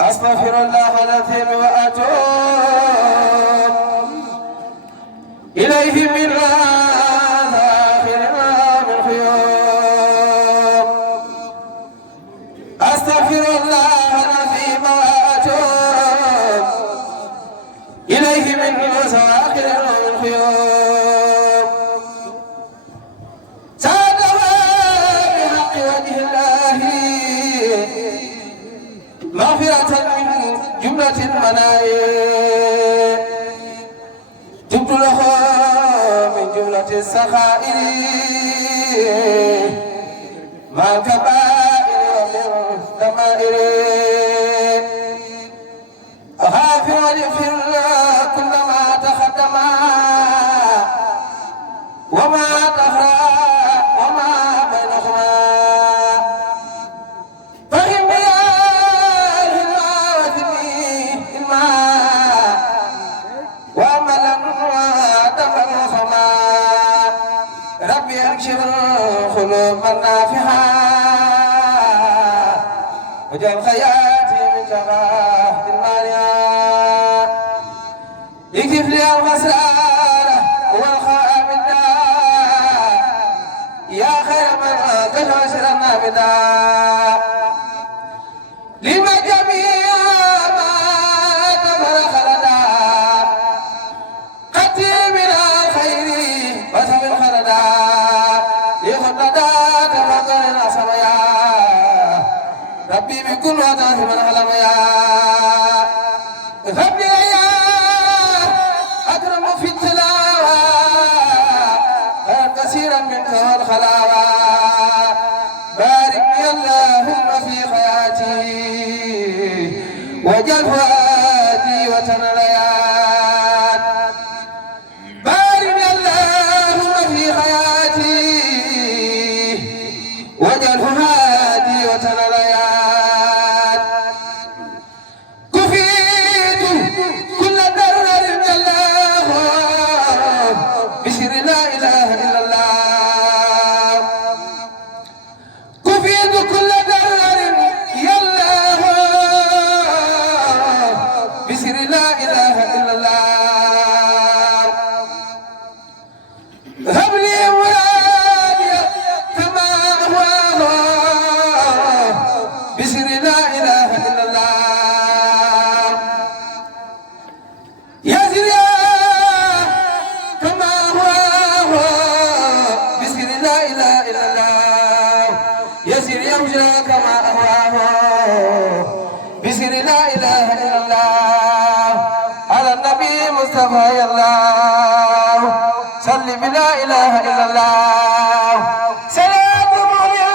أستغفر الله العظيم وأتوب إليه من آخر من خيوم. أستغفر الله العظيم وأتوب إليه من آخر من خيوم. سأدعى بحق وجه الله مغفرة من جملة المنائب. تبت له من جملة السخائر مع الكبائر ومن الضمائر. أخاف واغفر كل ما تقدم وما تأخر وما بينهما. ربي أكشف القلوب النافعة وجعل خياتي من شغاف المانعة. اكشف لي الأسرار والخائب الداء يا خير من كشف سرنا بداء. لما جميع ما تفرق لنا قتل من الخير وسب الخلدا يخلدا تفضل الأسميا. ربي بكل وطن من علميا. ربي يا أكرم في التلاوة كثيرا منك الخلاوة. بارك لي اللهم في حياتي وجل فؤادي وتنليات. بارك اللهم في حياتي وجل فؤادي وتنليات. كفيت كل ضرر من الله بسر لا إله إلا الله. كفيت كل ضرر يا الله بسر لا إله إلا الله. هب لي مرادي كما هو بسر لا إله إلا الله. يسر كما هو بسر لا إله إلا الله. يسر يمشى كما هو بسر لا إله إلا الله. على النبي مصطفى يا الله صل بلا إله إلا الله. سلام مولى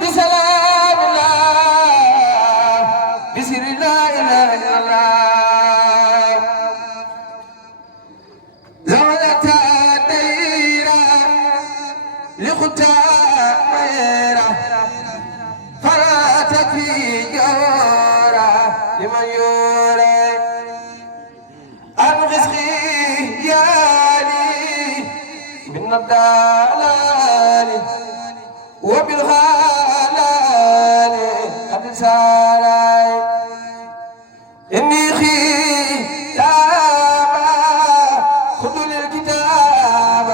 بسلام الله بسر لا إله إلا الله. زولت الديرة لختاميرة فراتك في جورة لمن يوري أنغسخي من الدلال وبالغلال قد ساراي. إني ختابا خذ للكتاب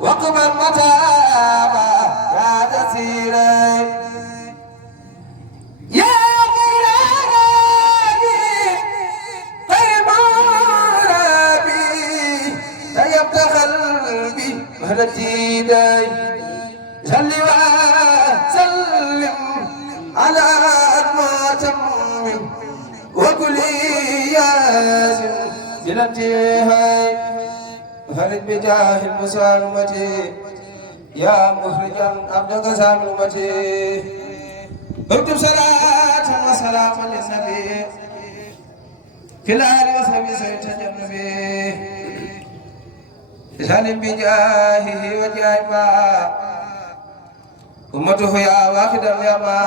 وقبل متابا يا تسيري. يا قلبي وهدتي داي. صل وسلم على ما تمم وكل ياسم جلتي هاي. خالد بجاه المسالمتي يا مخرجا عبدك سالمتي. اكتب صلاة وسلاما للنبي في الآل وصحبه سيتجنب سالم بجاهه وجاهما أمته يا واخد اليما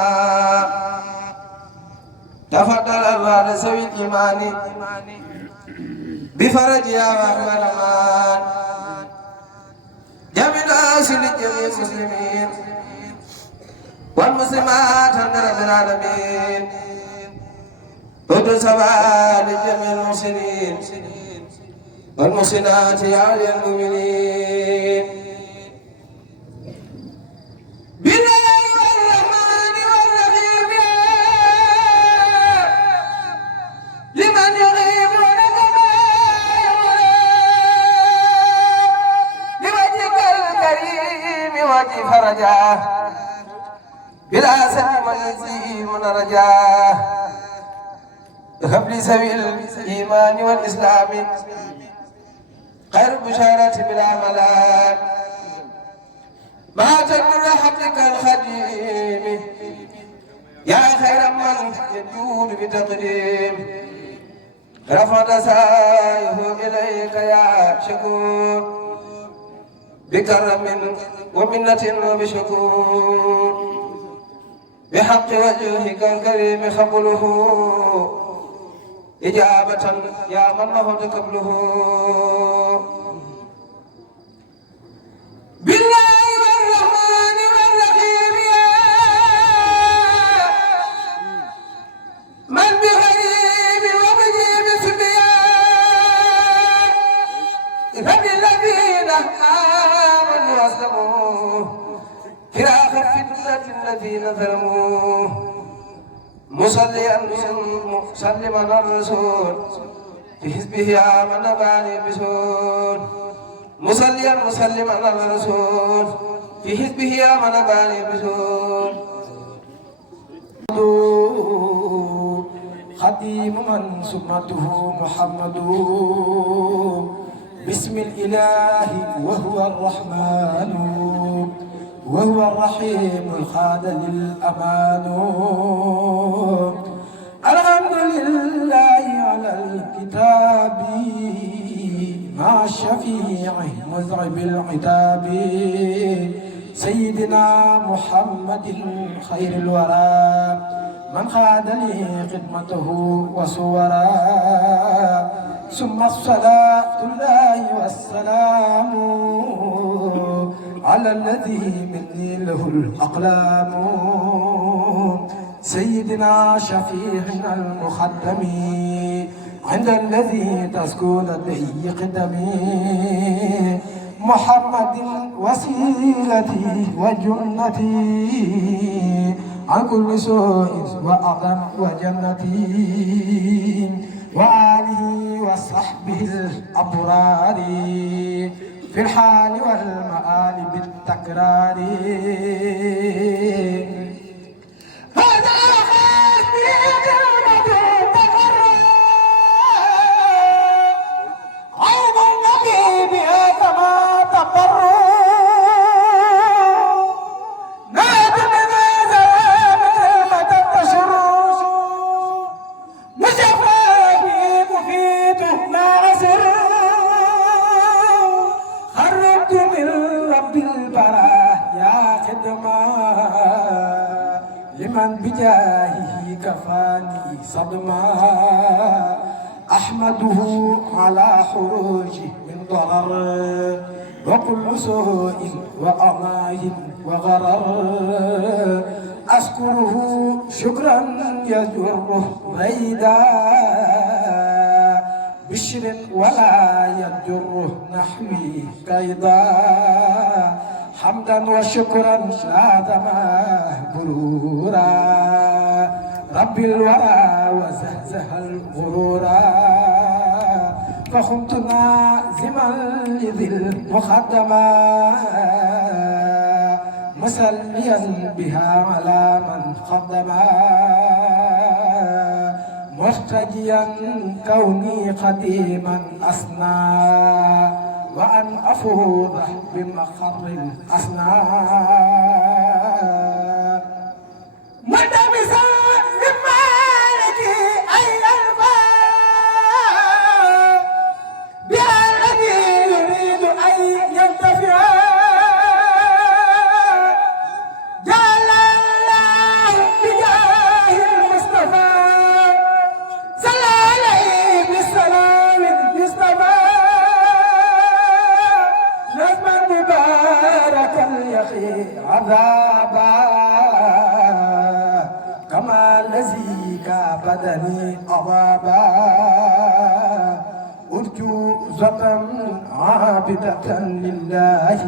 تفضل الله لسوي الإيمان بفرج يا واخد الأمان جميع الناس لجميع المسلمين والمسلمات عند رب العالمين ودو سبا لجميع المحسنين والمحسنات يا أولياء المؤمنين بالله والرحمن والرحيم لمن يغيب ونكما لوجهك الكريم وجه فرجاه بلا سلم الذي من رجاه هب لي سبيل الإيمان والإسلام خير بشارة بالعملات ما تكبر حقك الخديم يا خير من يجود بتقديم رفض سائه إليك يا شكور بكرم ومنة وبشكور بحق وجهك الكريم خبله إجابة يا من له تقبله بالله والرحمن والرحيم يا من بغريب ومجيب سبيان رب الذين آمنوا واسلموا فراق الفتنة الذين ظلموا مصليا مسلما على الرسول في حزبه آمن باني بسول مصليا مسلما على الرسول في حزبه آمن باني بسول خديم من سمته محمد بسم الإله وهو الرحمن وهو الرحيم الخاد للأمان الحمد لله على الكتاب مع الشفيع مذعب العتاب سيدنا محمد خير الورى من خاد لي خدمته وصورا ثم الصلاة الله والسلام على الذي مني له الأقلام سيدنا شفيعنا المخدم عند الذي تسكن لديه قدمي محمد وسيلتي وجنتي عن كل سوء وأعظم وجنتي وآله وصحبه الأبرار في الحال والمآل بالتكرار هذا خاتمي كلمة تقرر عين النبي بها كما تقر ناد من هذا كلمة تشر مشفى به مفيده ما عسر خرجت من رب البرايا خدمة لمن بجاهه كفاني صدمة أحمده على خروجه من ضرر وكل سوء وأماي وغرر أشكره شكرا يجره بيدا بشر ولا يجره نحوي كيدا حمدا وشكرا شاتمه برورا رب الورى وزهزه الغرورا فخمت نازما لذي المخدما مسليا بها على من خدما مرتجيا كوني قديما أسنى وأن أفوض بمخر الأسنى مدى مثال المالك أي الفا بها الذي يريد أن نصرة عابدة لله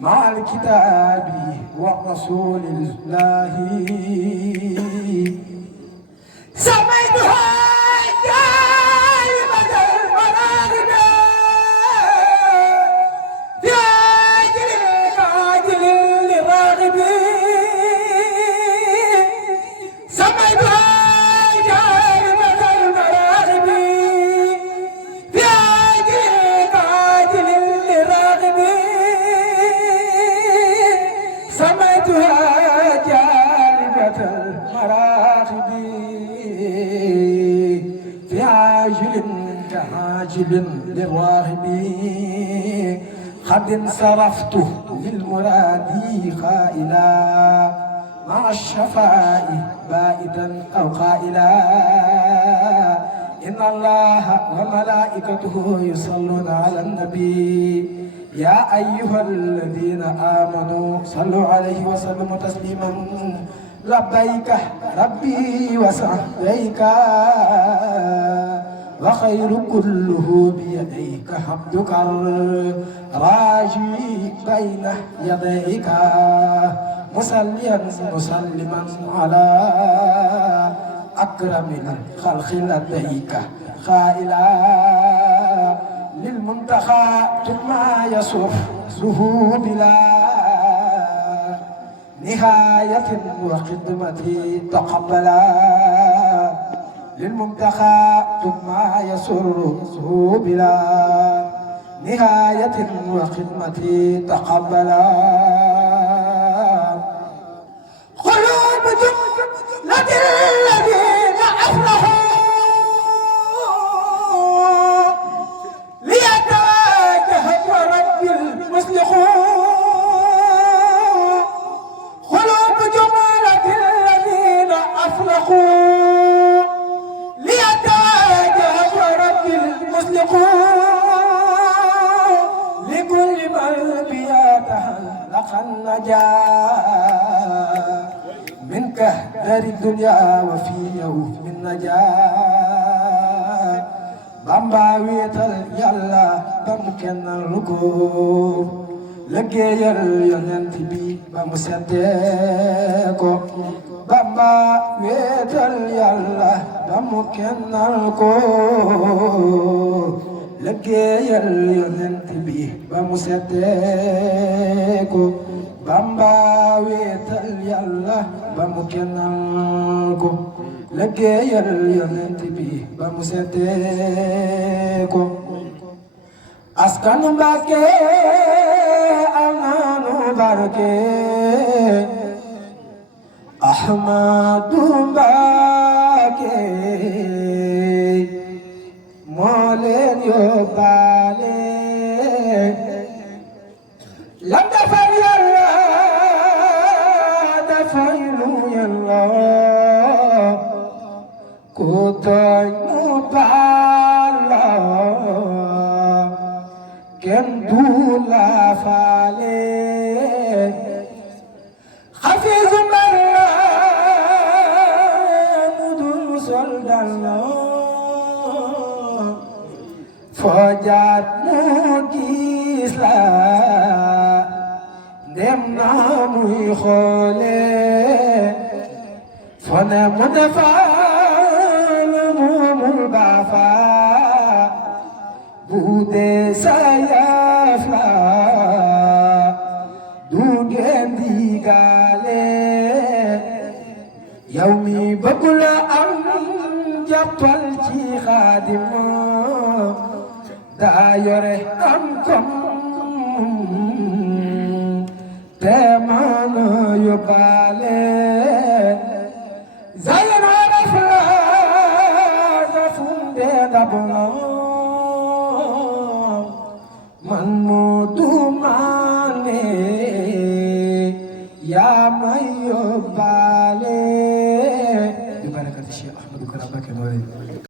مع الكتاب ورسول الله سميتها جايبة المراغب يا عاجل عاجل للراغب سميتها جايبة المراغب يا عاجل عاجل للراغب سميتها جالبة المراغب في عاجل كعاجل للراغب قد انصرفت للمراد قائلا مع الشفاء بائدا أو قائلا إن الله وملائكته يصلون على النبي يا أيها الذين آمنوا صلوا عليه وسلموا تسليما لبيك ربي وسعديك وخير كله بيديك حمدك الراجي بين يديك مسليا مسلما على أكرم الخلق لديك خائلا للمنتخى ثم يصفه بلا نهاية وخدمتي تقبلا للمنتخى ثم يسره بلا نهاية وخدمتي تقبلا قلوب جملة الذين أفلحوا ليتواجه رب المصلحون قلوب جملة الذين أفلحوا ليتواجه رب المصلحون لكل من بيتهلق النجاة من كهدر الدنيا وفي يوم النجاة بامبا ويتال يالا بام كنال ko liggéeyal yonent bi ba mu seddee ko bamba wéetal yàlla ba mu kennal ko liggéeyal yonent bi ba mu seddee ko bamba wéetal yàlla ba mu kennal ko liggéeyal yonent bi ba mu seddee ko askan Mbàkke am naanu barke Ahmadu Mbàkke moo leen yóbbaale lam defar Yàlla dafay lu Yàlla ku tooñ mu baal la kenn du la faale xafiisu mbar la mu dul soldat la foo jaar mu gis la ndem na muy xoole foo ne mu defal mumul baafa bude sayaf la du ngeen digaale yow mi bëgg la am jàppal ci Xaadim daa yore am kom te mën a yóbbaale zayen waraf la zafunde dabla man Moodu Maane yaa may yóbbaale bi barakati Cheikh Ahmadou Kara Mbacké